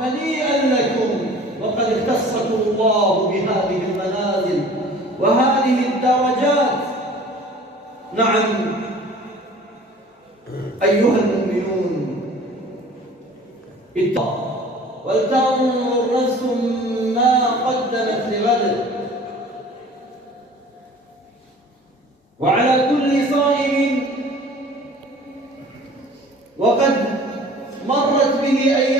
هنيئا لكم، وقد اختصكم الله بهذه المنازل وهذه الدرجات. نعم أيها المؤمنون، اتقوا ولتنظر نفس ما قدمت لغد، وعلى كل صائم وقد مرت به أيام